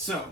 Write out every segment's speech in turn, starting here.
So,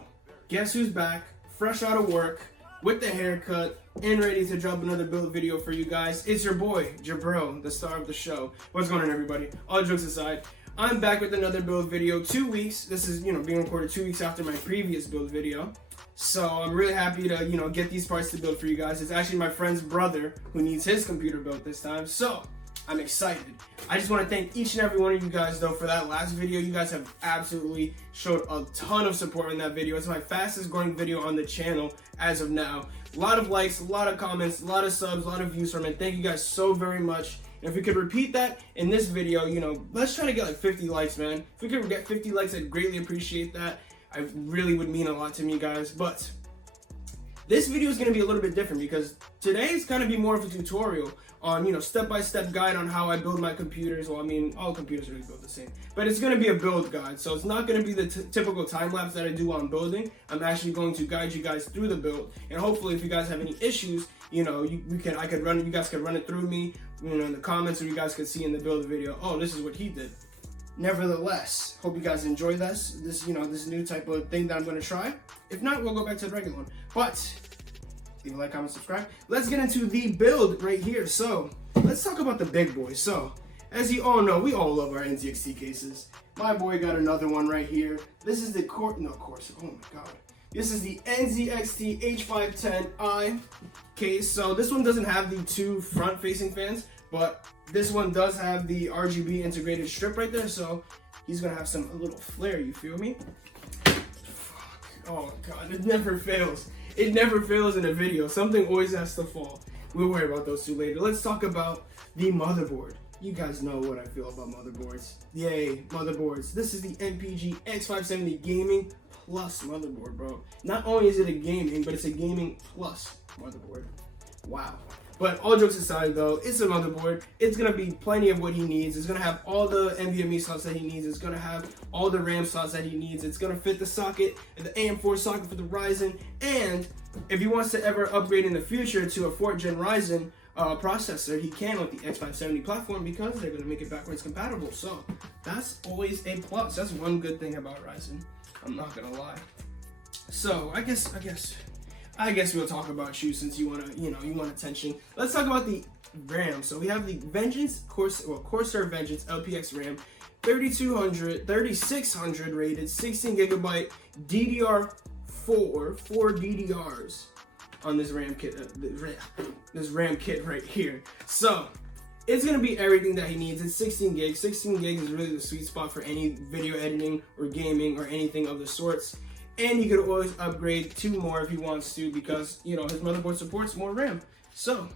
guess who's back, fresh out of work, with the haircut, and ready to drop another build video for you guys. It's your boy, Jabro, the star of the show. What's going on, everybody? All jokes aside, I'm back with another build video. 2 weeks. This is, being recorded 2 weeks after my previous build video. So I'm really happy to, get these parts to build for you guys. It's actually my friend's brother who needs his computer built this time. So I'm excited. I just want to thank each and every one of you guys, though, for that last video. You guys have absolutely showed a ton of support in that video. It's my fastest growing video on the channel as of now. A lot of likes, a lot of comments, a lot of subs, a lot of views from it. Thank you guys so very much. And if we could repeat that in this video, let's try to get like 50 likes, man. If we could get 50 likes, I'd greatly appreciate that. I really would mean a lot to me, guys. But this video is going to be a little bit different because today is going to be more of a tutorial on, step-by-step guide on how I build my computers. Well, I mean, all computers are really built the same. But it's going to be a build guide. So it's not going to be the typical time-lapse that I do on building. I'm actually going to guide you guys through the build. And hopefully, if you guys have any issues, you guys could run it through me, in the comments, or you guys could see in the build video, oh, this is what he did. Nevertheless, hope you guys enjoy this new type of thing that I'm going to try. If not, we'll go back to the regular one. But leave a like, comment, subscribe. Let's get into the build right here. So let's talk about the big boys. So as you all know, we all love our NZXT cases. My boy got another one right here. This is the oh my god. This is the NZXT H510i case. So this one doesn't have the two front-facing fans, but this one does have the RGB integrated strip right there. So he's gonna have a little flare. You feel me? Fuck. Oh my god, it never fails. It never fails in a video. Something always has to fall. We'll worry about those two later. Let's talk about the motherboard. You guys know what I feel about motherboards. Yay, motherboards. This is the MPG X570 Gaming Plus motherboard, bro. Not only is it a gaming, but it's a gaming plus motherboard. Wow. But all jokes aside, though, it's a motherboard. It's going to be plenty of what he needs. It's going to have all the NVMe slots that he needs. It's going to have all the RAM slots that he needs. It's going to fit the socket, the AM4 socket for the Ryzen. And if he wants to ever upgrade in the future to a 4th gen Ryzen processor, he can with the X570 platform because they're going to make it backwards compatible. So that's always a plus. That's one good thing about Ryzen. I'm not going to lie. So I guess we'll talk about you since you want attention. Let's talk about the RAM. So we have the Corsair Vengeance LPX RAM, 3600 rated, 16 gigabyte DDR4, 4 DDRs on this RAM kit. This RAM kit right here. So it's gonna be everything that he needs. It's 16 gigs. 16 gigs is really the sweet spot for any video editing or gaming or anything of the sorts. And he could always upgrade 2 more if he wants to because, his motherboard supports more RAM. So,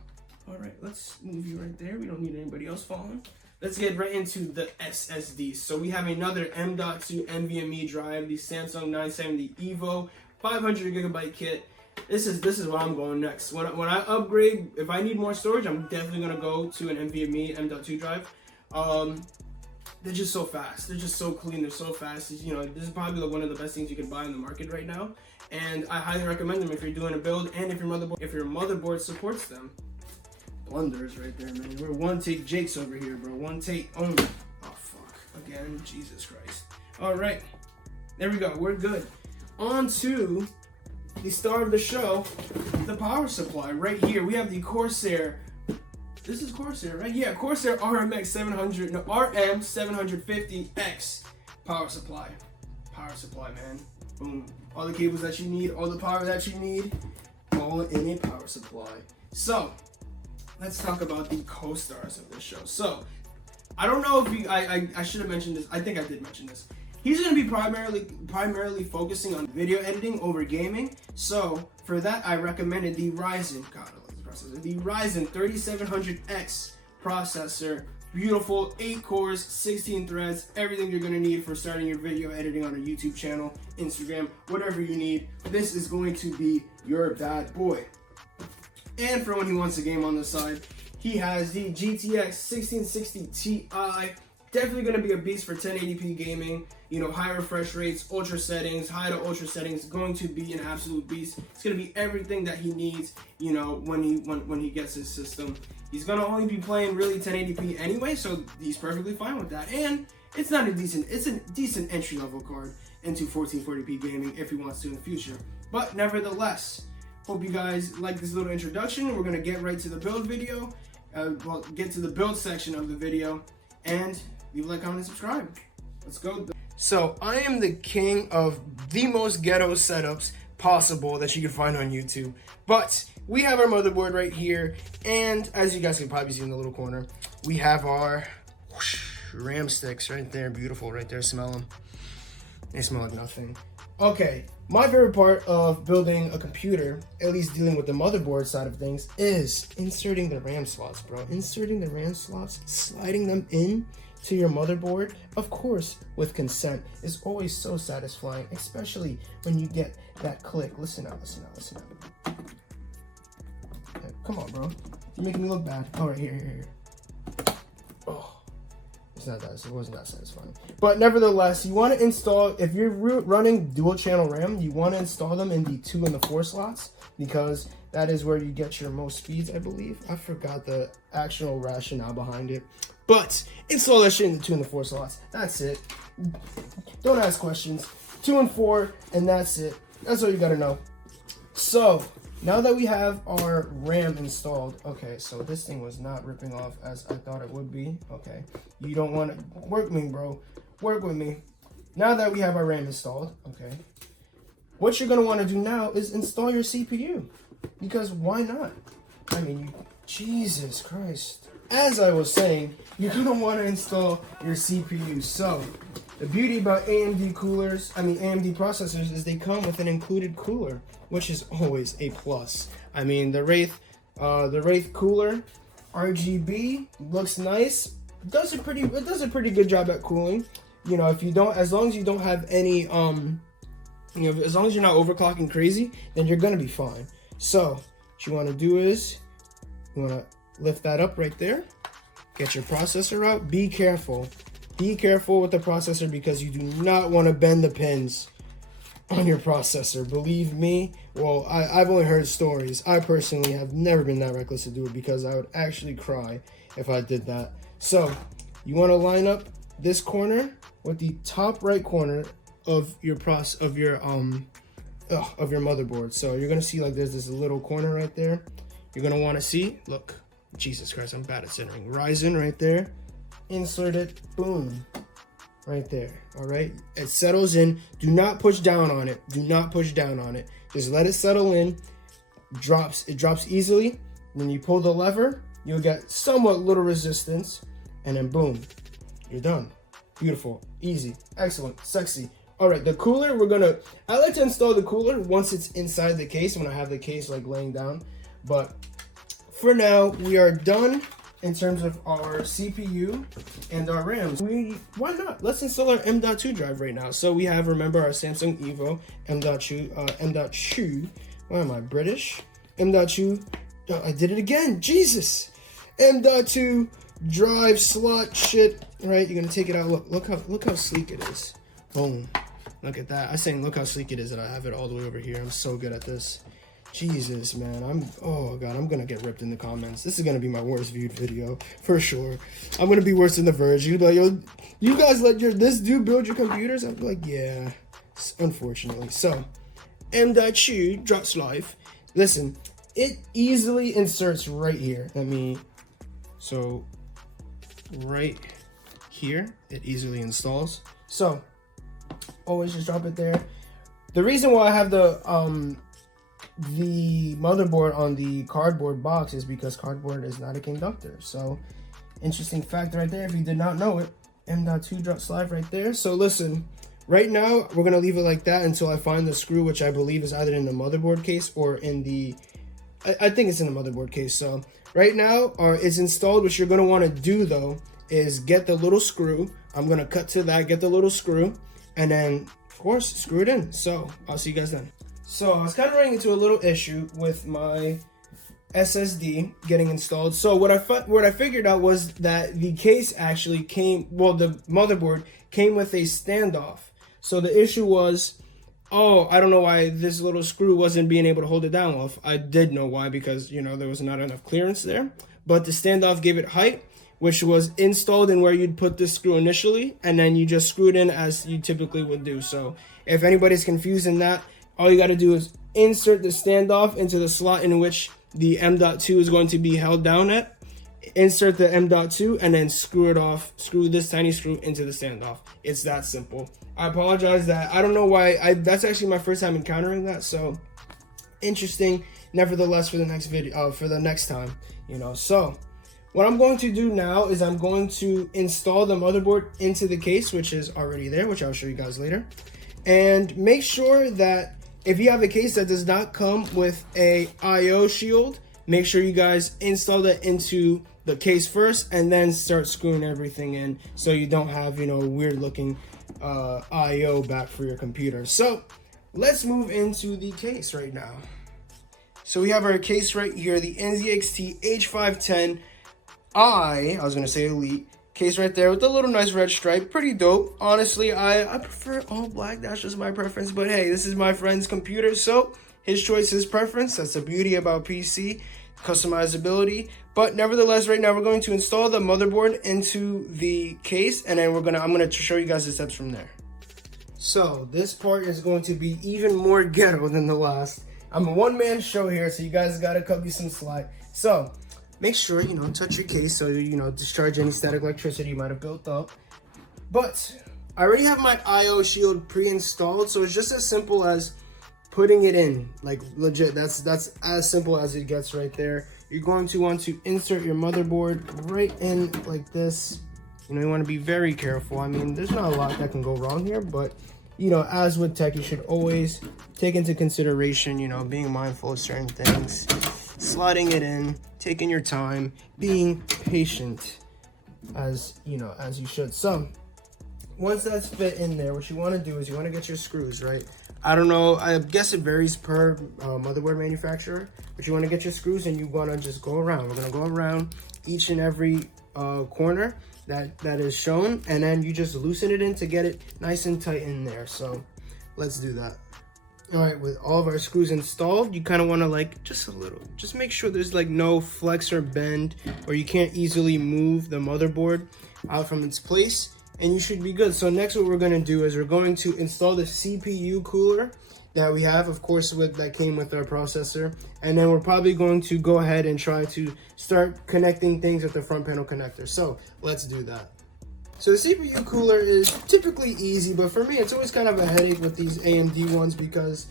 all right, let's move you right there. We don't need anybody else following. Let's get right into the SSDs. So we have another M.2 NVMe drive, the Samsung 970 EVO 500 gigabyte kit. This is what I'm going next. When I upgrade, if I need more storage, I'm definitely gonna go to an NVMe M.2 drive. They're just so fast. They're just so clean. They're so fast. This is probably one of the best things you can buy in the market right now. And I highly recommend them if you're doing a build and if your motherboard supports them. Blunders right there, man. We're one take Jakes over here, bro. One take only. Oh, fuck. Again, Jesus Christ. All right. There we go. We're good. On to the star of the show, the power supply. Right here, we have the Corsair. This is Corsair, right? Yeah, Corsair RM750X power supply. Power supply, man. Boom. All the cables that you need, all the power that you need, all in a power supply. So, let's talk about the co-stars of this show. So, I don't know if I should have mentioned this. I think I did mention this. He's going to be primarily focusing on video editing over gaming. So, for that, I recommended the Ryzen. God, the Ryzen 3700X processor. Beautiful, 8 cores, 16 threads, everything you're going to need for starting your video editing on a YouTube channel, Instagram, whatever you need. This is going to be your bad boy. And for when he wants a game on the side, he has the GTX 1660Ti. Definitely going to be a beast for 1080p gaming, high refresh rates, ultra settings, high to ultra settings, going to be an absolute beast. It's going to be everything that he needs, when he gets his system. He's going to only be playing really 1080p anyway, so he's perfectly fine with that. And It's not a decent, it's a decent entry level card into 1440p gaming if he wants to in the future. But nevertheless, hope you guys like this little introduction. We're gonna get right to the build video. Well, get to the build section of the video, and leave a like, comment, and subscribe. Let's go. So I am the king of the most ghetto setups possible that you can find on YouTube. But we have our motherboard right here, and as you guys can probably see in the little corner, we have our RAM sticks right there. Beautiful right there. Smell them. They smell like nothing. Okay, my favorite part of building a computer, at least dealing with the motherboard side of things, is inserting the RAM slots, bro. Inserting the RAM slots, sliding them in to your motherboard, of course, with consent, is always so satisfying, especially when you get that click. Listen out, listen out, listen out. Okay, come on, bro. You're making me look bad. All right, here. Oh. It's not that, it wasn't that satisfying. But nevertheless, you want to install, if you're running dual channel RAM, you want to install them in the 2 and the 4 slots, because that is where you get your most speeds, I believe. I forgot the actual rationale behind it. But install that shit in the 2 and the 4 slots. That's it. Don't ask questions. 2 and 4, and that's it. That's all you gotta know. So, now that we have our RAM installed, okay, so this thing was not ripping off as I thought it would be. Okay, you don't want to work with me, bro. Work with me. Now that we have our RAM installed, okay, what you're gonna want to do now is install your CPU, because why not? I mean, Jesus Christ. As I was saying, you're gonna want to install your CPU. So, the beauty about AMD processors is they come with an included cooler, which is always a plus. I mean, the Wraith cooler, RGB, looks nice. It does a pretty good job at cooling. You know, as long as you don't have any, as long as you're not overclocking crazy, then you're gonna be fine. So, what you want to do is, you want to lift that up right there. Get your processor out. Be careful. Be careful with the processor, because you do not want to bend the pins on your processor. Believe me. Well, I've only heard stories. I personally have never been that reckless to do it, because I would actually cry if I did that. So, you want to line up this corner with the top right corner of your motherboard. So you're gonna see like there's this little corner right there. You're gonna want to see. Look, Jesus Christ, I'm bad at centering. Ryzen right there. Insert it. Boom. Right there. All right. It settles in. Do not push down on it. Do not push down on it. Just let it settle in. It drops easily. When you pull the lever, you'll get somewhat little resistance, and then boom, you're done. Beautiful, easy, excellent, sexy. All right, the cooler, I like to install the cooler once it's inside the case, when I have the case like laying down. But for now, we are done in terms of our CPU and our RAMs. Why not? Let's install our M.2 drive right now. So we have, remember, our Samsung Evo M.2. Why am I British? M.2. Oh, I did it again. Jesus. M.2 drive slot shit. Right, you're gonna take it out. Look how sleek it is. Boom. Look at that. I'm saying look how sleek it is that I have it all the way over here. I'm so good at this. Jesus, man. Oh god, I'm gonna get ripped in the comments. This is gonna be my worst viewed video for sure. I'm gonna be worse than The Verge. You'll be like, yo, you guys let this dude build your computers? I'd be like, yeah, unfortunately. So, M.2 drops live. Listen, it easily inserts right here. So right here, it easily installs. So always just drop it there. The reason why I have the motherboard on the cardboard box is because cardboard is not a conductor. So interesting fact right there, if you did not know it. M.2 drops live right there. So listen, right now we're gonna leave it like that until I find the screw, which I believe is either in the motherboard case or in the I think it's in the motherboard case. So right now it's installed. What you're gonna want to do though is get the little screw. I'm gonna cut to that, get the little screw, and then of course screw it in. So I'll see you guys then. So I was kind of running into a little issue with my SSD getting installed. So what I figured out was that the case actually came, well, the motherboard came with a standoff. So the issue was, oh, I don't know why this little screw wasn't being able to hold it down. Well, I did know why, because, you know, there was not enough clearance there. But the standoff gave it height, which was installed in where you'd put this screw initially, and then you just screw it in as you typically would do. So if anybody's confused in that, all you got to do is insert the standoff into the slot in which the M.2 is going to be held down at, insert the M.2, and then screw it off, screw this tiny screw into the standoff. It's that simple. I apologize that I don't know why that's actually my first time encountering that, so interesting nevertheless for the next video, for the next time, you know. So what I'm going to do now is I'm going to install the motherboard into the case, which is already there, which I'll show you guys later. And make sure that if you have a case that does not come with a IO shield, make sure you guys install that into the case first and then start screwing everything in so you don't have, you know, weird looking IO back for your computer. So let's move into the case right now. So we have our case right here, the NZXT H510i, I was gonna say Elite, case right there with the little nice red stripe. Pretty dope. Honestly, I prefer all black. That's just my preference. But hey, this is my friend's computer, so his choice, his preference. That's the beauty about PC, customizability. But nevertheless, right now we're going to install the motherboard into the case, and then I'm gonna show you guys the steps from there. So this part is going to be even more ghetto than the last. I'm a one-man show here, so you guys gotta cut me some slack. So make sure, you know, touch your case so, you know, discharge any static electricity you might have built up. But I already have my IO shield pre-installed, so it's just as simple as putting it in, like legit. That's as simple as it gets right there. You're going to want to insert your motherboard right in like this. You know, you want to be very careful. I mean, there's not a lot that can go wrong here, but you know, as with tech, you should always take into consideration, you know, being mindful of certain things, slotting it in, taking your time, being patient, as you know, as you should. So once that's fit in there, what you want to do is you want to get your screws, right? I don't know, I guess it varies per motherboard manufacturer, but you want to get your screws and you want to just go around. We're going to go around each and every corner that is shown, and then you just loosen it in to get it nice and tight in there. So let's do that. All right, with all of our screws installed, you kind of want to like just make sure there's like no flex or bend, or you can't easily move the motherboard out from its place, and you should be good. So next what we're going to do is we're going to install the CPU cooler that we have, of course, that came with our processor, and then we're probably going to go ahead and try to start connecting things with the front panel connector. So let's do that. So the CPU cooler is typically easy, but for me it's always kind of a headache with these AMD ones because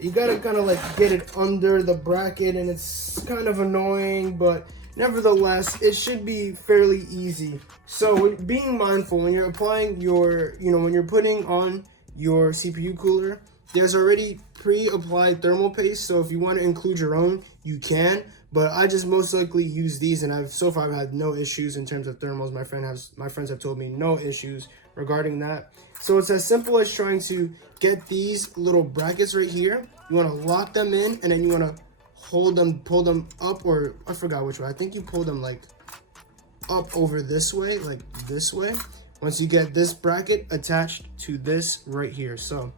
you gotta kind of like get it under the bracket, and it's kind of annoying, but nevertheless it should be fairly easy. So being mindful when you're applying your, you know, when you're putting on your CPU cooler, there's already pre-applied thermal paste, so if you want to include your own, you can. But I just most likely use these, and so far I've had no issues in terms of thermals. My friends have told me no issues regarding that. So it's as simple as trying to get these little brackets right here. You want to lock them in, and then you want to pull them up, or I forgot which way. I think you pull them like up over this way, like this way. Once you get this bracket attached to this right here. So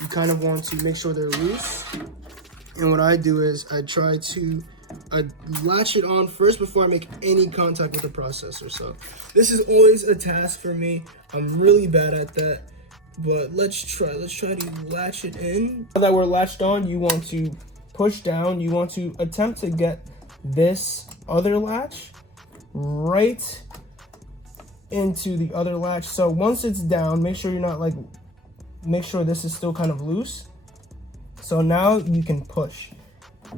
you kind of want to make sure they're loose. And what I do is I try to latch it on first before I make any contact with the processor. So this is always a task for me. I'm really bad at that, but let's try to latch it in. Now that we're latched on, you want to push down. You want to attempt to get this other latch right into the other latch. So once it's down, make sure you're not like, make sure this is still kind of loose. So now you can push.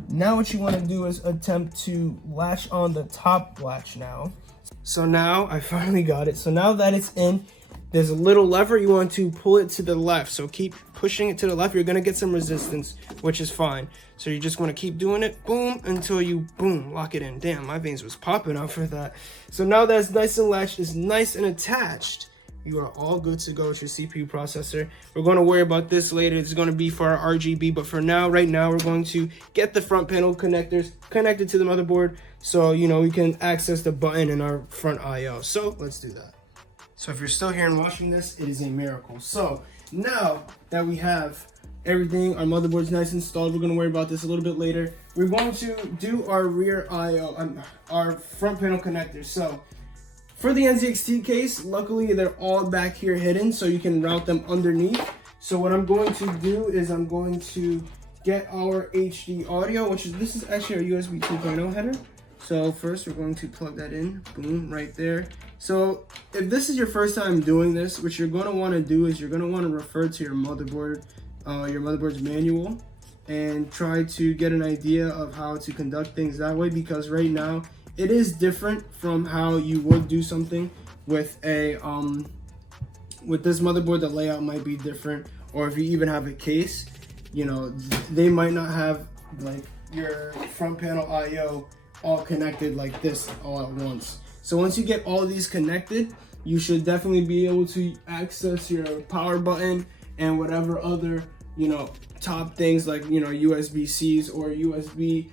Now what you want to do is attempt to latch on the top latch now. So now I finally got it. So now that it's in, there's a little lever. You want to pull it to the left. So keep pushing it to the left. You're going to get some resistance, which is fine. So you just want to keep doing it, boom, until you, boom, lock it in. Damn, my veins was popping out for that. So now that's nice and latched, is nice and attached, you are all good to go with your CPU processor. We're going to worry about this later. It's going to be for our RGB, but for now, right now, we're going to get the front panel connectors connected to the motherboard so, you know, we can access the button in our front IO. So let's do that. So if you're still here and watching this, it is a miracle. So now that we have everything, our motherboard's nice installed, we're going to worry about this a little bit later. We're going to do our rear IO, our front panel connectors. So For the NZXT case, luckily they're all back here hidden, so you can route them underneath. So what I'm going to do is I'm going to get our HD audio, this is actually our USB 2.0 header. So first we're going to plug that in, boom, right there. So if this is your first time doing this, what you're going to want to do is you're going to want to refer to your motherboard's manual and try to get an idea of how to conduct things that way, because right now it is different from how you would do something with a with this motherboard. The layout might be different, or if you even have a case, you know, they might not have like your front panel IO all connected like this all at once. So once you get all these connected, you should definitely be able to access your power button and whatever other, you know, top things like, you know, USB-Cs or USB,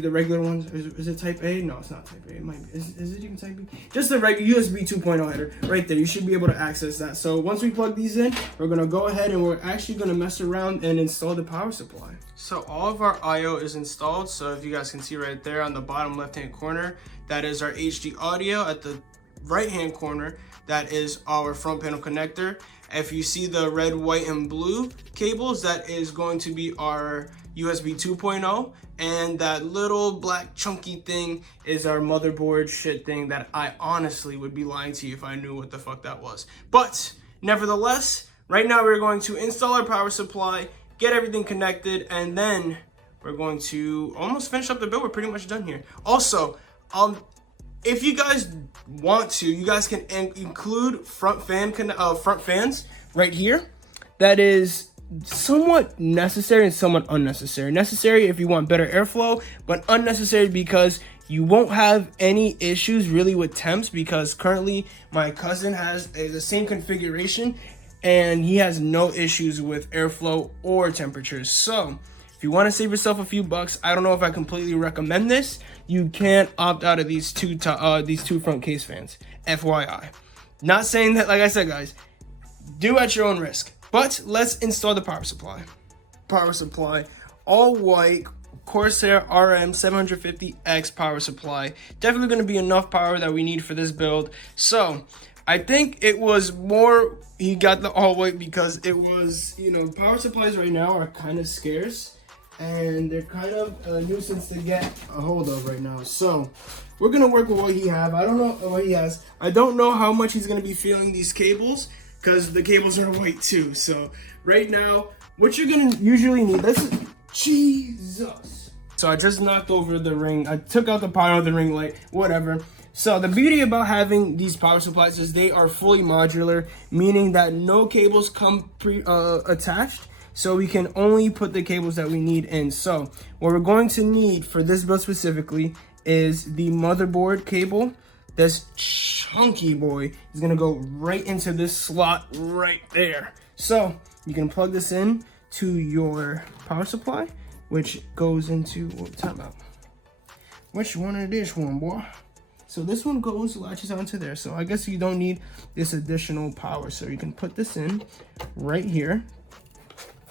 the regular ones. Is it type A? No, it's not type A. It might be. Is it even type B? Just the regular USB 2.0 header right there. You should be able to access that. So once we plug these in, we're gonna go ahead and we're actually gonna mess around and install the power supply. So all of our IO is installed. So if you guys can see right there on the bottom left-hand corner, that is our HD audio. At the right-hand corner, that is our front panel connector. If you see the red, white, and blue cables, that is going to be our USB 2.0, and that little black chunky thing is our motherboard shit thing that I honestly would be lying to you if I knew what the fuck that was. But nevertheless, right now we're going to install our power supply, get everything connected, and then we're going to almost finish up the build. We're pretty much done here. Also, if you guys want to, you guys can include front fans right here. That is somewhat necessary and somewhat unnecessary. Necessary if you want better airflow, but unnecessary because you won't have any issues really with temps, because currently my cousin has the same configuration and he has no issues with airflow or temperatures. So if you want to save yourself a few bucks, I don't know if I completely recommend this. You can't opt out of these two front case fans, FYI. Not saying that, like I said, guys, do at your own risk. But let's install the power supply. Power supply, all white Corsair RM 750X power supply. Definitely going to be enough power that we need for this build. So I think it was more, he got the all white because it was, you know, power supplies right now are kind of scarce. And they're kind of a nuisance to get a hold of right now. So we're gonna work with what he have. I don't know what he has. I don't know how much he's gonna be feeling these cables, because the cables are white too. So right now, what you're gonna usually need, this is Jesus. So I just knocked over the ring. I took out the power of the ring light, whatever. So the beauty about having these power supplies is they are fully modular, meaning that no cables come attached. So we can only put the cables that we need in. So what we're going to need for this build specifically is the motherboard cable. This chunky boy is gonna go right into this slot right there. So you can plug this in to your power supply, which goes into, timeout. Which one is this one, boy? So this one latches onto there. So I guess you don't need this additional power. So you can put this in right here.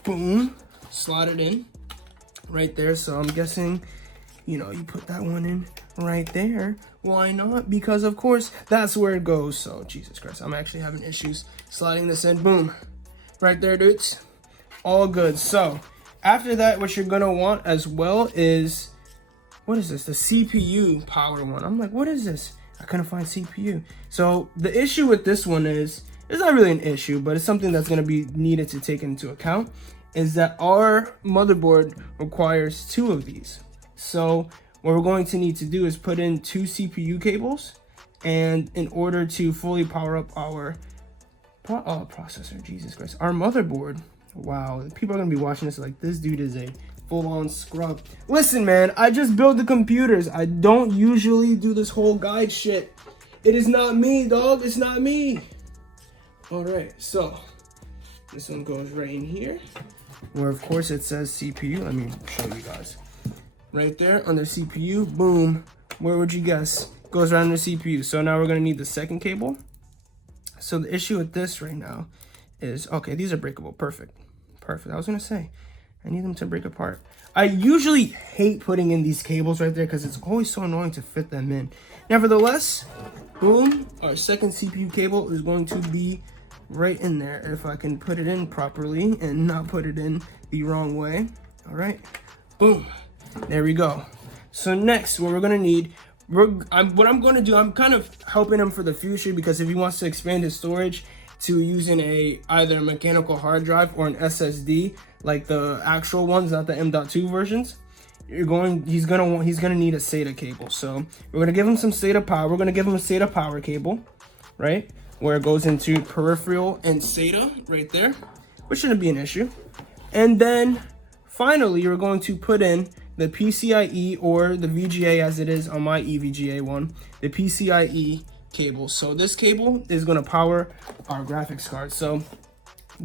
Boom, slot it in right there. So I'm guessing, you know, you put that one in right there. Why not? Because of course that's where it goes. So Jesus Christ, I'm actually having issues sliding this in. Boom, right there, dudes. All good. So after that, what you're gonna want as well is, what is this? The CPU power one. I'm like, what is this? I couldn't find CPU. So the issue with this one is, it's not really an issue, but it's something that's going to be needed to take into account, is that our motherboard requires 2 of these. So what we're going to need to do is put in 2 CPU cables, and in order to fully power up our processor, Jesus Christ, our motherboard. Wow, people are going to be watching this like, this dude is a full-on scrub. Listen, man, I just build the computers. I don't usually do this whole guide shit. It is not me, dog. It's not me. All right, so this one goes right in here, where of course it says CPU. Let me show you guys. Right there under CPU, boom. Where would you guess? Goes right under CPU. So now we're gonna need the second cable. So the issue with this right now is, okay, these are breakable. Perfect. I was gonna say, I need them to break apart. I usually hate putting in these cables right there because it's always so annoying to fit them in. Nevertheless, Boom, our second CPU cable is going to be right in there. If I can put it in properly and not put it in the wrong way. All right, boom, there we go. So next, what we're gonna need, what I'm gonna do, I'm kind of helping him for the future, because if he wants to expand his storage to using either a mechanical hard drive or an SSD, like the actual ones, not the M.2 versions, he's gonna need a SATA cable. So we're gonna give him some SATA power. We're gonna give him a SATA power cable, right, where it goes into peripheral and SATA right there, which shouldn't be an issue. And then finally, you're going to put in the PCIe or the VGA, as it is on my EVGA one, the PCIe cable. So this cable is going to power our graphics card. So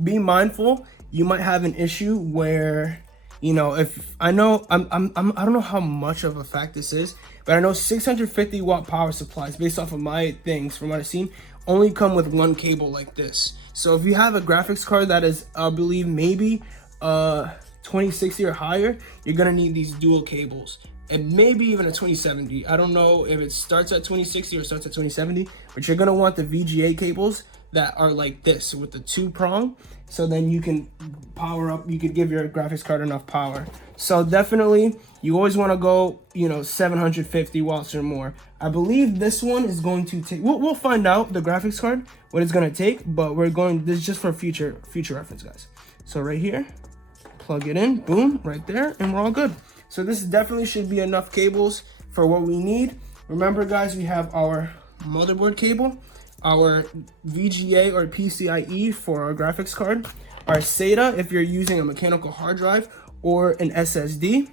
be mindful, you might have an issue where, you know, if I know I don't know how much of a fact this is, but I know 650 watt power supplies, based off of my things from what I've seen, only come with one cable like this. So if you have a graphics card that is, I believe, maybe 2060 or higher, you're gonna need these dual cables, and maybe even a 2070. I don't know if it starts at 2060 or starts at 2070, but you're gonna want the VGA cables that are like this with the 2-prong, so then you can power up, you could give your graphics card enough power. So definitely, you always want to go, you know, 750 watts or more. I believe this one is going to take, we'll find out the graphics card, what it's going to take, but this is just for future reference, guys. So right here, plug it in, boom, right there, and we're all good. So this definitely should be enough cables for what we need. Remember, guys, we have our motherboard cable, our VGA or PCIe for our graphics card, our SATA if you're using a mechanical hard drive or an SSD.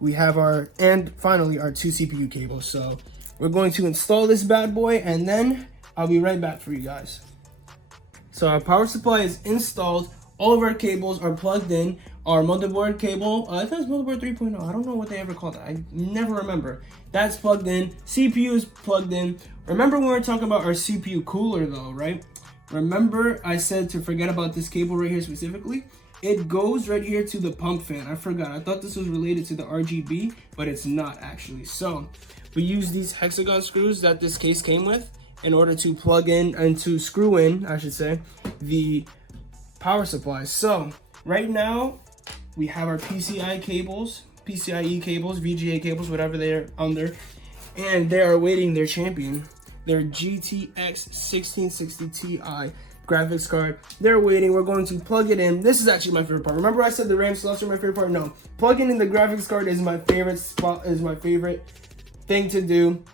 We have and finally our 2 CPU cables. So we're going to install this bad boy, and then I'll be right back for you guys. So our power supply is installed. All of our cables are plugged in. Our motherboard cable, I think it's motherboard 3.0. I don't know what they ever called it. I never remember. That's plugged in. CPU is plugged in. Remember when we were talking about our CPU cooler though, right? Remember I said to forget about this cable right here specifically? It goes right here to the pump fan. I forgot. I thought this was related to the RGB, but it's not actually. So we use these hexagon screws that this case came with in order to plug in and to screw in, I should say, the power supply. So right now we have our PCIe cables, VGA cables, whatever they're under, and they are awaiting their champion, their GTX 1660Ti graphics card. They're waiting. We're going to plug it in. This is actually my favorite part. Remember I said the RAM slots are my favorite part? No, plugging in the graphics card is my favorite spot, is my favorite thing to do.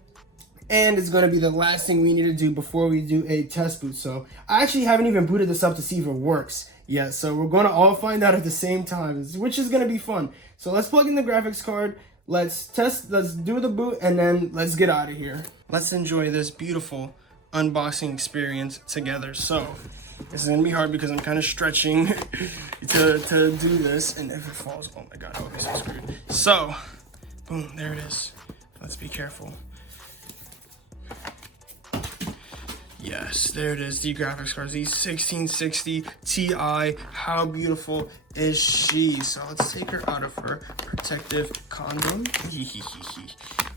And it's going to be the last thing we need to do before we do a test boot. So I actually haven't even booted this up to see if it works yet. So we're going to all find out at the same time, which is going to be fun. So let's plug in the graphics card. Let's do the boot, and then let's get out of here. Let's enjoy this beautiful unboxing experience together. So this is going to be hard because I'm kind of stretching to do this. And if it falls, oh my God, I'll be so screwed. So, boom, there it is. Let's be careful. Yes, there it is, the graphics cards, the 1660 Ti. How beautiful is she? So let's take her out of her protective condom.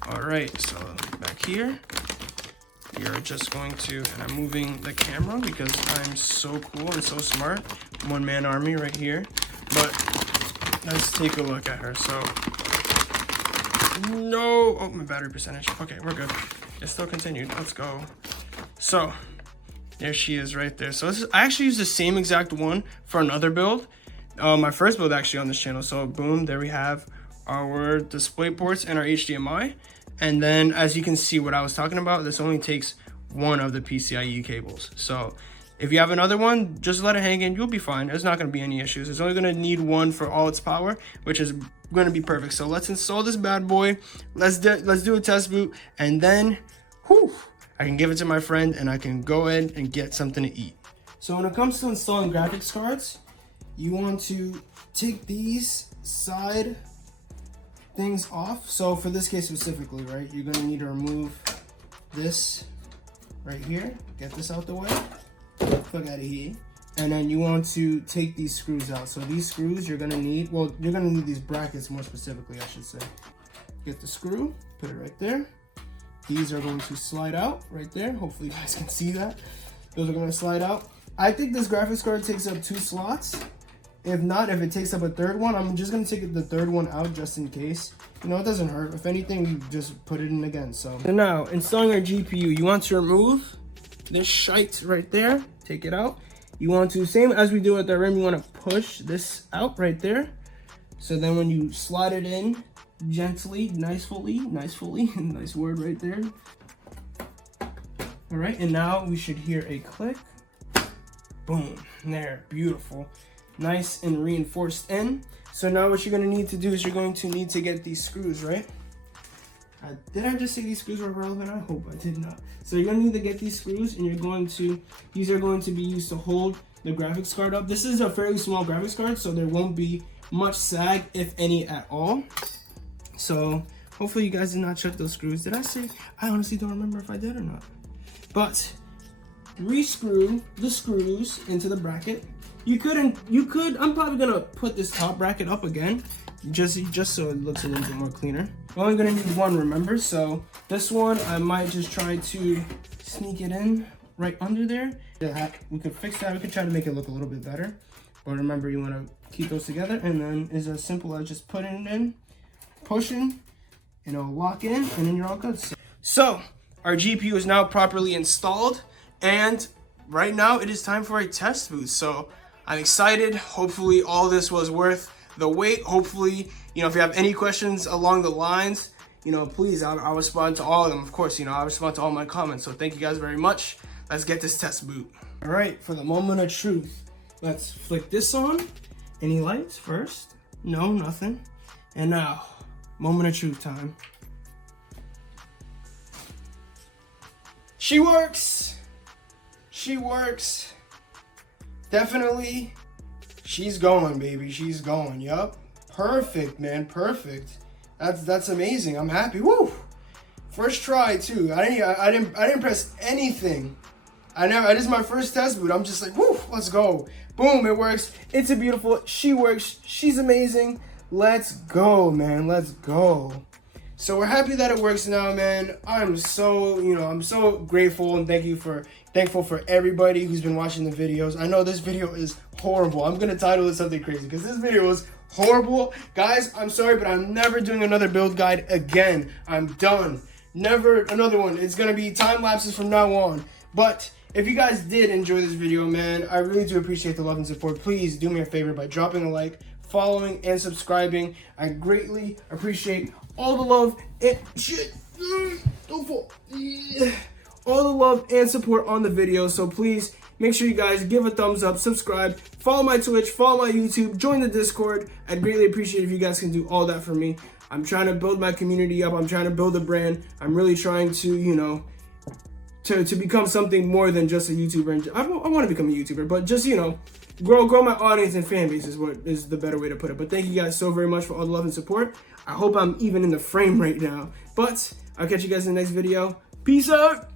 All right, so back here, you're just going to, and I'm moving the camera because I'm so cool and so smart. One-man army right here. But let's take a look at her. So, no, oh, my battery percentage. Okay, we're good. It still continued. Let's go. So there she is right there. So I actually use the same exact one for another build, my first build actually on this channel. So boom, there we have our display ports and our HDMI. And then as you can see what I was talking about, this only takes one of the PCIe cables. So if you have another one, just let it hang in, you'll be fine. There's not going to be any issues. It's only going to need one for all its power, which is going to be perfect. So let's install this bad boy. Let's do a test boot, and then whew, I can give it to my friend and I can go ahead and get something to eat. So when it comes to installing graphics cards, you want to take these side things off. So for this case specifically, right, you're gonna need to remove this right here, get this out the way, plug out of here. And then you want to take these screws out. So these screws you're gonna need, well, you're gonna need these brackets more specifically, I should say. Get the screw, put it right there. these are going to slide out right there. Hopefully you guys can see that. Those are going to slide out. I think this graphics card takes up 2 slots. If not, if it takes up a third one, I'm just going to take the third one out just in case. You know, it doesn't hurt. If anything, you just put it in again. So now, installing our GPU, you want to remove this shite right there. Take it out. You want to, same as we do with the RAM, you want to push this out right there. So then when you slide it in gently, nicely, nice word right there. All right, and now we should hear a click. Boom, there, beautiful. Nice and reinforced in. So now what you're gonna need to do is you're going to need to get these screws, right? Did I just say these screws were relevant? I hope I did not. So you're gonna need to get these screws, and these are going to be used to hold the graphics card up. This is a fairly small graphics card, so there won't be much sag, if any at all. So hopefully you guys did not check those screws. Did I say? I honestly don't remember if I did or not. But re-screw the screws into the bracket. You could, I'm probably gonna put this top bracket up again, just so it looks a little bit more cleaner. We're only gonna need one, remember? So this one, I might just try to sneak it in right under there. Yeah, we could fix that. We could try to make it look a little bit better. But remember, you wanna keep those together, and then it's as simple as just putting it in, pushing, and it'll lock in, and then you're all good. So our GPU is now properly installed, and right now it is time for a test boot. So I'm excited. Hopefully all this was worth the wait. Hopefully, you know, if you have any questions along the lines, you know, please, I'll respond to all of them. Of course, you know, I'll respond to all my comments. So thank you guys very much. Let's get this test boot. All right, for the moment of truth, let's flick this on. Any lights first? No, nothing. And now, moment of truth time. She works. She works. Definitely, she's going, baby. She's going. Yup. Perfect, man. Perfect. That's amazing. I'm happy. Woo! First try too. I didn't press anything. This is my first test boot. I'm just like, woo! Let's go. Boom! It works. It's a beautiful. She works. She's amazing. Let's go, man. Let's go. So we're happy that it works now, man. I'm so grateful and thankful for everybody who's been watching the videos. I know this video is horrible. I'm gonna title it something crazy because this video is horrible. Guys, I'm sorry, but I'm never doing another build guide again. I'm done. Never another one. It's gonna be time lapses from now on. But if you guys did enjoy this video, man, I really do appreciate the love and support. Please do me a favor by dropping a like, following, and subscribing. I greatly appreciate all the love and don't fall. All the love and support on the video. So please make sure you guys give a thumbs up, subscribe, follow my Twitch, follow my YouTube, join the Discord. I'd greatly appreciate if you guys can do all that for me. I'm trying to build my community up. I'm trying to build a brand. I'm really trying to, you know, to become something more than just a YouTuber. I want to become a YouTuber, but just, you know, grow my audience and fan base is the better way to put it. But thank you guys so very much for all the love and support. I hope I'm even in the frame right now. But I'll catch you guys in the next video. Peace out.